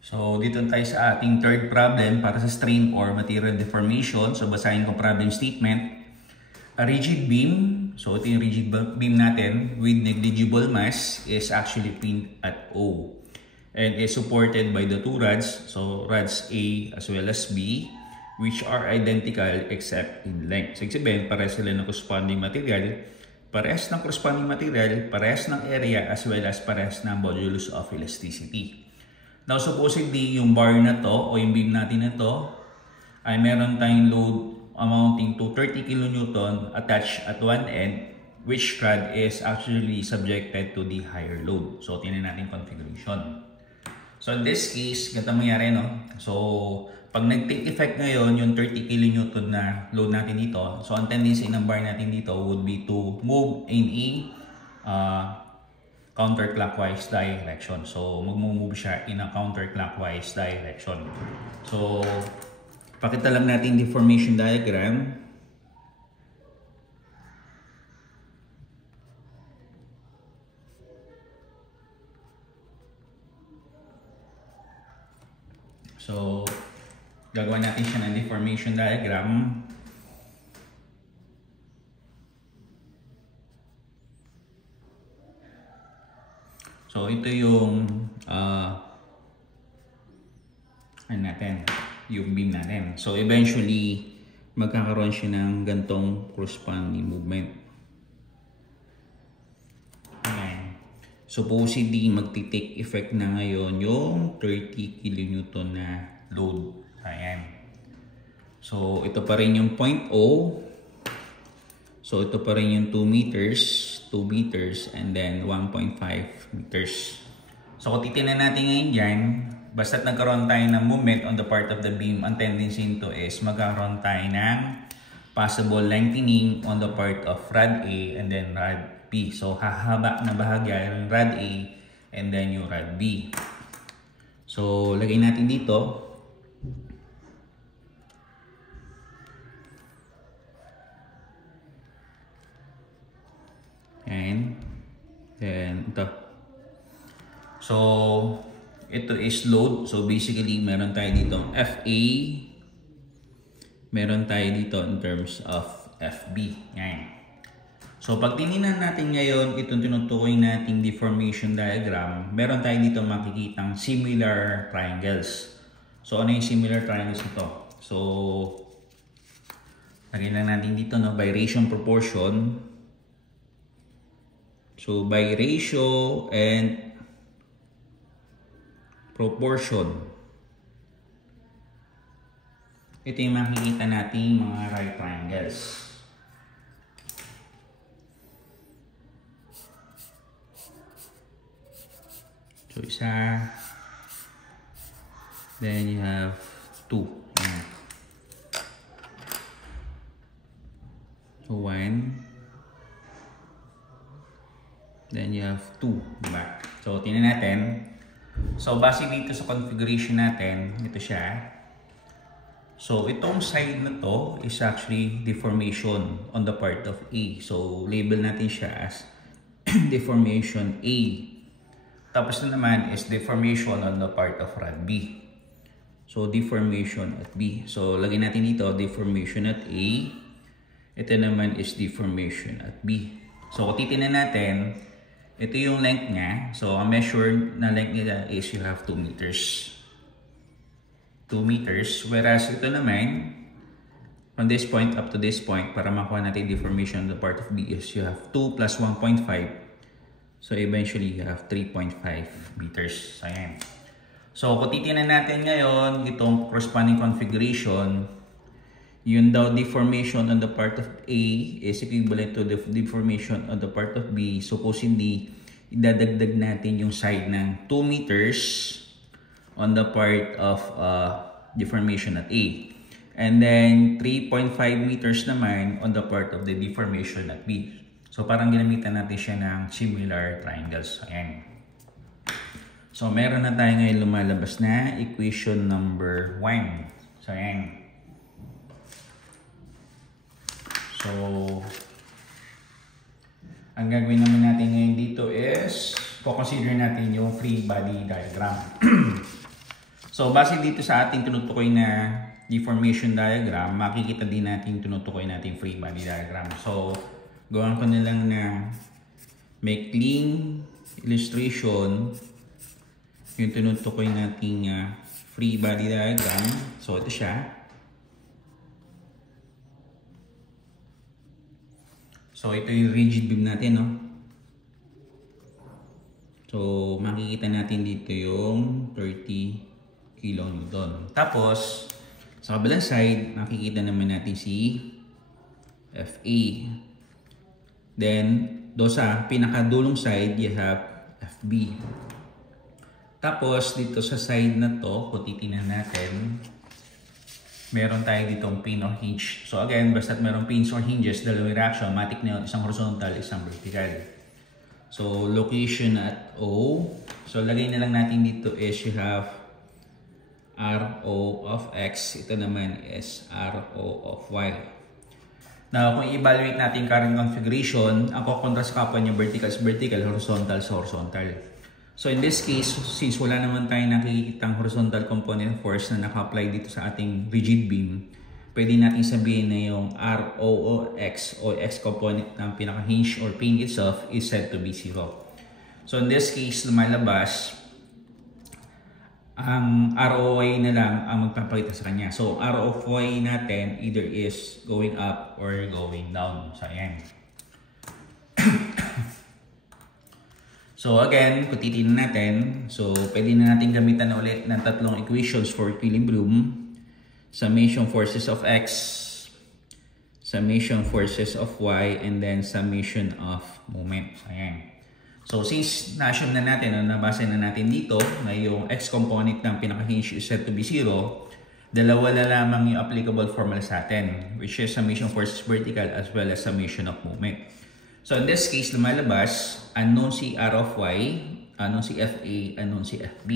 So, dito tayo sa ating third problem para sa strain or material deformation. So, basahin ko problem statement. A rigid beam, so ito yung rigid beam natin with negligible mass is actually pinned at O and is supported by the two rods, so rods A as well as B, which are identical except in length. So, sabihin, parehas sila ng corresponding material, parehas ng corresponding material, parehas ng area as well as parehas ng modulus of elasticity. Now, supposedly, yung bar na to o yung beam natin na to ay meron tayong load amounting to 30 kN attached at one end, which rod is actually subjected to the higher load. So, tingnan natin configuration. So, in this case, ganito mangyari, no? So, pag nag-take effect ngayon, yung 30 kN na load natin dito, so, ang tendency ng bar natin dito would be to move in a counterclockwise direction. So, mag-move siya in a counterclockwise direction. So, pakita lang natin deformation diagram. So, gagawa natin siya ng deformation diagram. So, ito yung yung beam natin. So, eventually, magkakaroon siya ng gantong corresponding movement. Ayan. Supposedly, magti-take effect na ngayon yung 30 kN na load. Ayan. So, ito pa rin yung point O. So, ito pa rin yung 2 meters, 2 meters, and then 1.5 meters. So, kung titignan natin ngayon dyan, basta't nagkaroon tayo ng movement on the part of the beam, ang tendency nito is magkaroon tayo ng possible lengthening on the part of rod A and then rod B. So, hahaba na bahagya yung rod A and then yung rod B. So, lagay natin dito. And then ito. So, ito is load. So, basically, meron tayo dito FA. Meron tayo dito in terms of FB. Yan. So, pag tinignan natin ngayon, itong tinutukoy nating deformation diagram, meron tayo dito makikitang similar triangles. So, ano yung similar triangles ito? So, lagyan lang natin dito, no, by ratio proportion. So, by ratio and proportion. Ito yung makikita natin mga right triangles. So, isa. Then, you have 2. Ayan. So, 1. Then you have 2, diba? So, tingnan natin. So, base dito sa configuration natin, ito siya. So, itong side na to is actually deformation on the part of A. So, label natin siya as deformation A. Tapos na naman is deformation on the part of rod B. So, deformation at B. So, lagyan natin dito, deformation at A. Ito naman is deformation at B. So, kung titignan natin, ito yung length niya. So, ang measured na length niya is you have 2 meters. 2 meters. Whereas ito naman, from this point up to this point, para makuha natin deformation on the part of B is you have 2 plus 1.5. So, eventually, you have 3.5 meters. So, ayan. So, kung titignan natin ngayon, itong corresponding configuration, yun daw deformation on the part of A is equivalent to the deformation on the part of B. Supposedly, idadagdag natin yung side ng 2 meters on the part of deformation at A. And then, 3.5 meters naman on the part of the deformation at B. So, parang ginamitan natin siya ng similar triangles. Ayan. So, meron na tayo ngayon lumalabas na equation number 1. So, ayan. So, ang gagawin naman natin ngayon dito is, consider natin yung free body diagram. So base dito sa ating tinutukoy na deformation diagram, makikita din natin tinutukoy natin free body diagram. So gawan ko na lang na maikling illustration yung tinutukoy nating free body diagram. So ito siya. So ito yung rigid beam natin, no? So makikita natin dito yung 30 kN. Tapos sa kabilang side, makikita naman natin si FA. Then do sa pinakadulong side, you have FB. Tapos dito sa side na to, kung titingnan natin, meron tayo ditong pin or hinge. So again, basta't merong pins or hinges, dalawang reaction, matik na yun, isang horizontal, isang vertical. So location at O. So lagay na lang natin dito is you have RO of X. Ito naman is RO of Y. Now, kung i-evaluate natin current configuration, ang kukontrast kapwa niya vertical is vertical, horizontal is horizontal. So in this case, since wala naman tayong nakikitang horizontal component force na naka-apply dito sa ating rigid beam, pwede natin sabihin na yung RO o X o X component ng pinaka-hinge or pin itself is said to be 0. So in this case, lumalabas ang ROY na lang ang magpapakita sa kanya. So ROY natin either is going up or going down. So ayan. So again, kung titignan natin, so pwede na natin gamitan na ulit ng tatlong equations for equilibrium. Summation forces of X, summation forces of Y, and then summation of moment. So ayan. So since na-assume na natin, nabasa na natin dito na yung X component ng pinaka-hinge is said to be 0, dalawa na lamang yung applicable formula sa atin, which is summation forces vertical as well as summation of moment. So in this case, lumalabas, unknown si R of Y, unknown si FA, unknown si FB.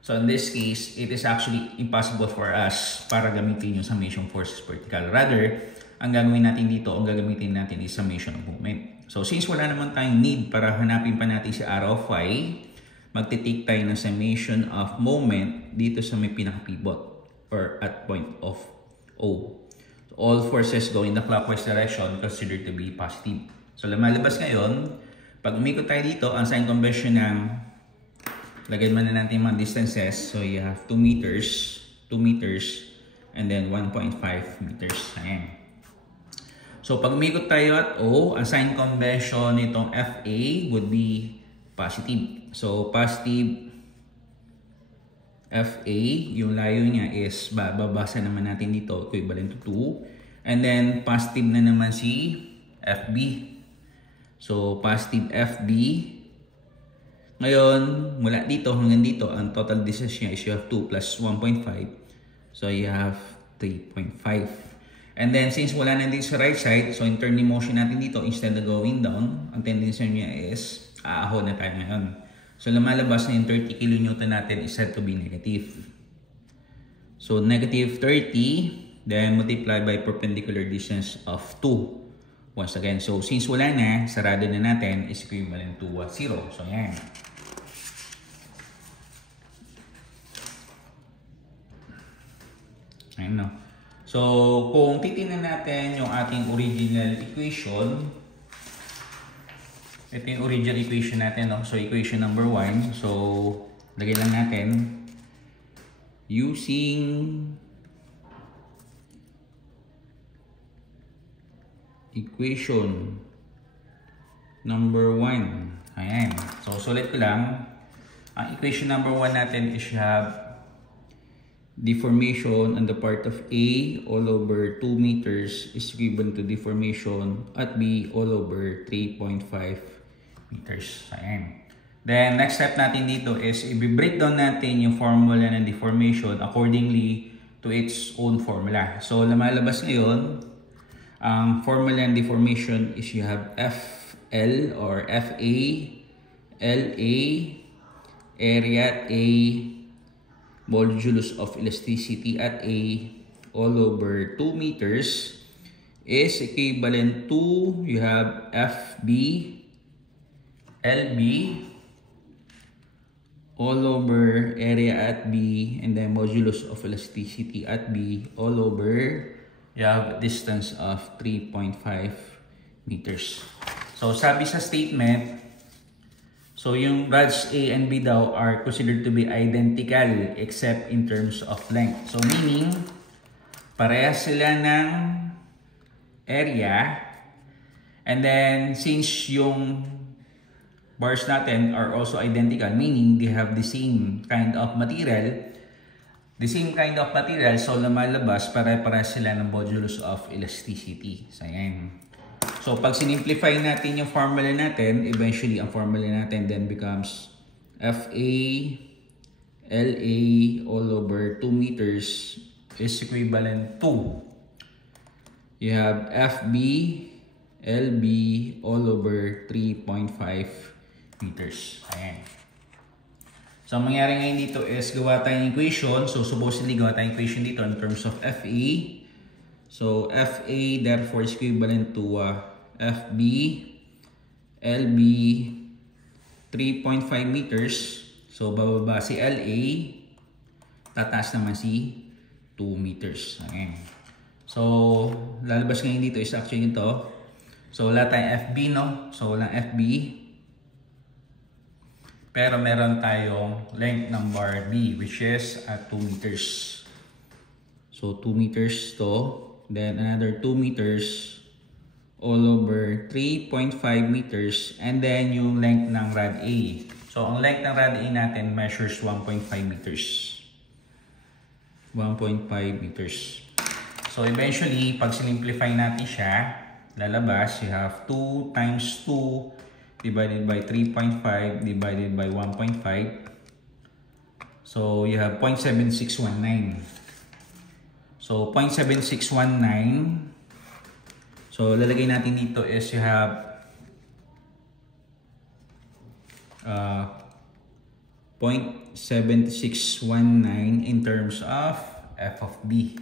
So in this case, it is actually impossible for us para gamitin yung summation forces vertical. Rather, ang gagawin natin dito, ang gagamitin natin is summation of moment. So since wala naman tayong need para hanapin pa natin si R of Y, magtitake tayo ng summation of moment dito sa may pinaka-pivot or at point of O. So all forces go in the clockwise direction considered to be positive. So lumalabas ngayon, pag umikot tayo dito, ang sign convention ng lagyan man na natin mga distances. So you have 2 meters, 2 meters, and then 1.5 meters. Ayan. So pag umikot tayo at O, ang sign convention nitong FA would be positive. So positive FA, yung layo niya is babasa naman natin dito, equivalent to 2. And then positive na naman si FB. So positive FB. Ngayon, mula dito hanggang dito, ang total distance niya is you have 2 plus 1.5. So you have 3.5. And then since wala na dito sa right side, so in turning motion natin dito, instead of going down, ang tendency niya is aahon na tayo ngayon. So lumalabas na yung 30 kN natin is said to be negative. So negative 30, then multiplied by perpendicular distance of 2. Once again, so since wala na, sarado na natin is equivalent to 0. So yan. Ayan, no? So kung titingnan natin yung ating original equation, ito yung original equation natin, no? So equation number 1. So lagay lang natin using equation number 1. Ayan. So sulit ko lang. Ang equation number 1 natin is you have deformation on the part of A all over 2 meters is equivalent to deformation at B all over 3.5 meters. Ayan. Then next step natin dito is i-breakdown natin yung formula ng deformation accordingly to its own formula. So lumalabas ngayon, ang formula ng deformation is you have FL or FA, LA, area at A, modulus of elasticity at A all over 2 meters is equivalent to you have FB, LB, all over area at B, and then modulus of elasticity at B all over, you have a distance of 3.5 meters. So sabi sa statement, so yung rods A and B daw are considered to be identical except in terms of length. So meaning, parehas sila ng area, and then since yung bars natin are also identical, meaning they have the same kind of material, so lumalabas pare-parehas sila ng modulus of elasticity. So ayan. So pag sinimplify natin yung formula natin, eventually ang formula natin then becomes FA LA all over 2 meters is equivalent to, you have FB LB all over 3.5 meters. Ayan. So, ang mangyari ngayon dito is gawa tayong equation. So, supposedly gawa tayong equation dito in terms of FA. So, FA therefore is equivalent to FB LB 3.5 meters. So, bababa si LA, tataas naman si 2 meters. Ayan. So, lalabas ngayon dito is actually ito. So, wala tayong FB, no? So, walang FB. Pero meron tayong length ng bar B, which is at 2 meters. So, 2 meters to. Then, another 2 meters all over 3.5 meters. And then, yung length ng rod A. So, ang length ng rod A natin measures 1.5 meters. 1.5 meters. So, eventually, pag sinimplify natin siya, lalabas, you have 2 times 2 divided by 3.5 divided by 1.5. So, you have 0.7619. So, 0.7619. So, lalagay natin dito is you have 0.7619 in terms of f of b.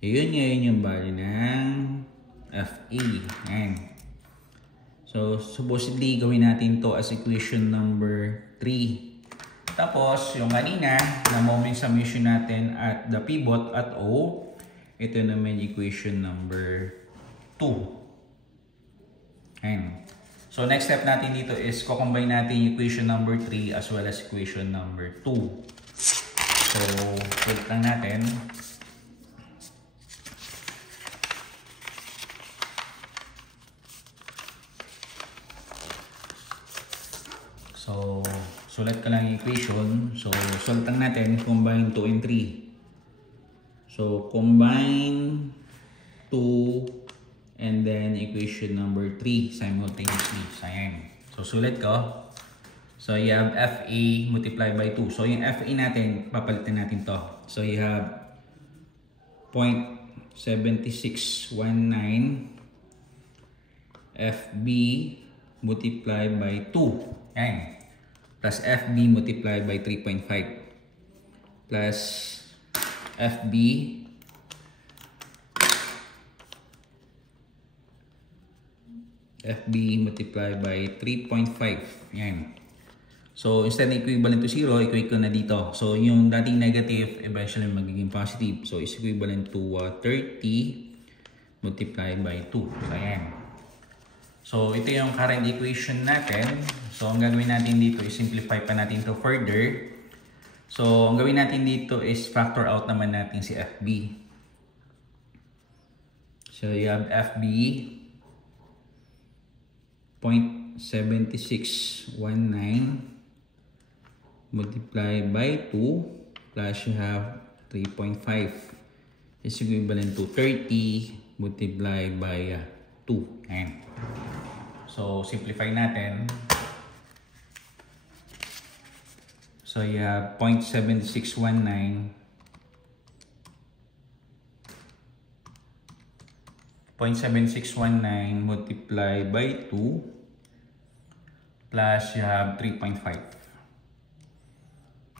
Yun ngayon yung value ng FA. Ayan. So, supposedly, gawin natin to as equation number 3. Tapos, yung kanina, na moment summation natin at the pivot at O, ito naman equation number 2. Ayan. So, next step natin dito is co-combine natin equation number 3 as well as equation number 2. So, sulit lang natin. So, sulat ka lang yung equation. So, sulat lang natin, combine 2 and 3. So, combine 2 and then equation number 3 simultaneously. So, ayan. So, sulat ko. So, you have FA multiplied by 2. So, yung FA natin, papalitan natin to. So, you have 0.7619 FB multiplied by 2. Ayan. Plus FB multiplied by 3.5 plus FB multiplied by 3.5. Ayan. So, instead na equivalent to 0, equate ko na dito. So, yung dating negative, eventually magiging positive. So, is equivalent to 30 multiplied by 2. So, ayan. So, ito yung current equation natin. So, ang gagawin natin dito is simplify pa natin to further. So, ang gawin natin dito is factor out naman natin si FB. So, you have FB 0.7619 multiplied by 2 plus you have 3.5 is equivalent to 30 multiplied by 2. Ayan. So, simplify natin. So, you have 0.7619 multiplied by 2 plus you have 3.5.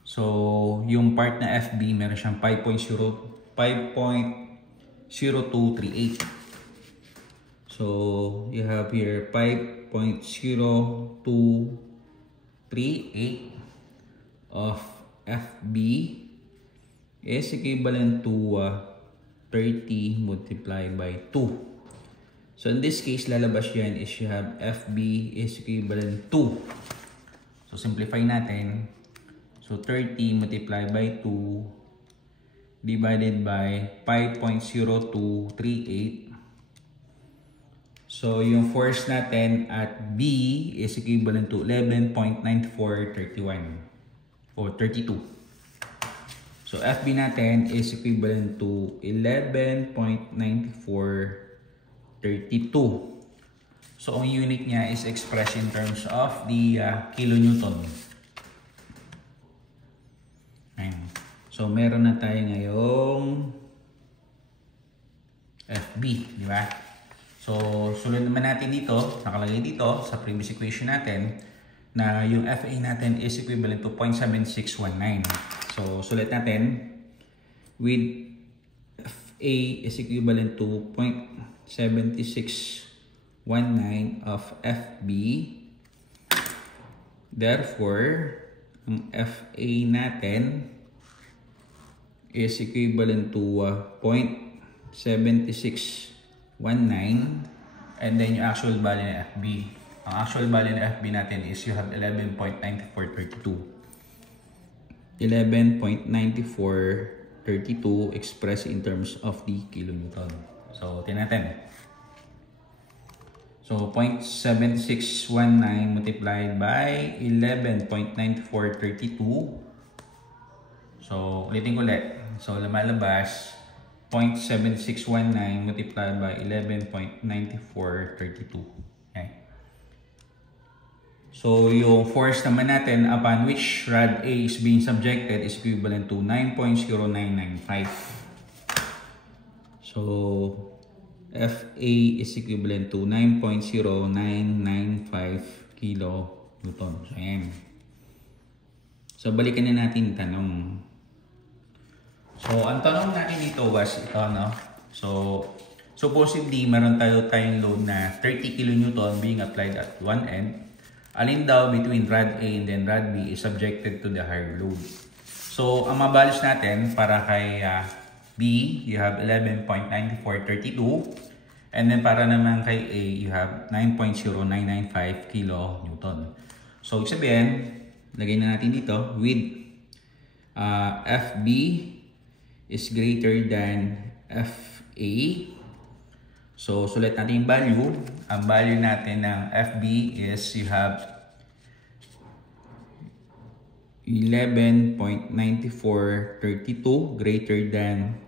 So, yung part na FB, meron siyang 5.0238. So, you have here 5.0238 38 of FB is equivalent to 30 multiplied by 2. So in this case, lalabas yan is you have FB is equivalent to. So simplify natin. So 30 multiplied by 2 divided by 5.0238. So yung force natin at B is equivalent to 11.9431 or 32. So FB natin is equivalent to 11.9432. So ang unit niya is expressed in terms of the kilonewton. Ayan. So meron na tayo ngayong FB, di ba? So sunod naman natin dito, nakalagay dito sa previous equation natin na yung FA natin is equivalent to 0.7619. So sulit natin with FA is equivalent to 0.7619 of FB. Therefore, ang FA natin is equivalent to 0.7619 and then yung actual value ng FB. Ang actual value ng FB natin is you have 11.9432. 11.9432 expressed in terms of the kilonewton. So, tingnan natin. So, 0.7619 multiplied by 11.9432. So, ulitin ko ulit. So, lumalabas 0.7619 multiplied by 11.9432. Okay. So, yung force naman natin upon which rod A is being subjected is equivalent to 9.0995. So, FA is equivalent to 9.0995 kilonewton. So, ayan. So, balikan na natin yung tanong. So, ang tanong natin dito was ito, no? So, supposedly, meron tayong load na 30 kilonewton being applied at one end. Alin daw between rod A and then rod B is subjected to the higher load. So, ang mabalis natin para kay B, you have 11.9432. And then para naman kay A, you have 9.0995 kilonewton. So, ibig sabihin, lagay na natin dito with FB is greater than FA. So, sulit natin yung value. Ang value natin ng FB is you have 11.9432 greater than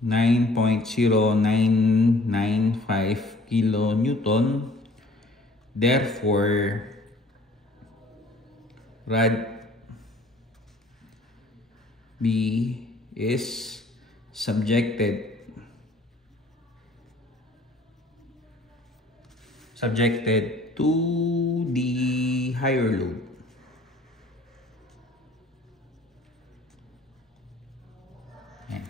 9.0995 kilonewton. Therefore, rod B is subjected to the higher load. Ayan.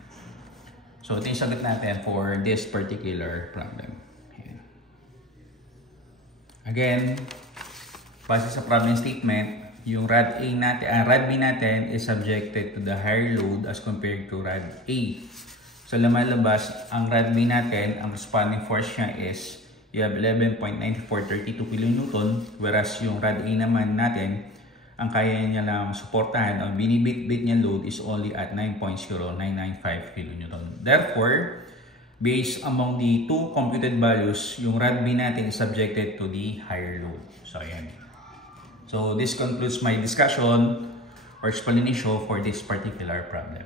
So, ito yung sagot natin for this particular problem. Ayan. Again, base sa problem statement, yung rod A natin, rod B natin is subjected to the higher load as compared to rod A. So, lumalabas, ang rod B natin, ang responding force niya is you have 11.9432 kilonewton, whereas yung rod A naman natin, ang kaya niya lang suportahan, ang binibit-bit niya load is only at 9.0995 kilonewton. Therefore, based among the two computed values, yung rod B natin is subjected to the higher load. So, ayan. So, this concludes my discussion or explanation for this particular problem.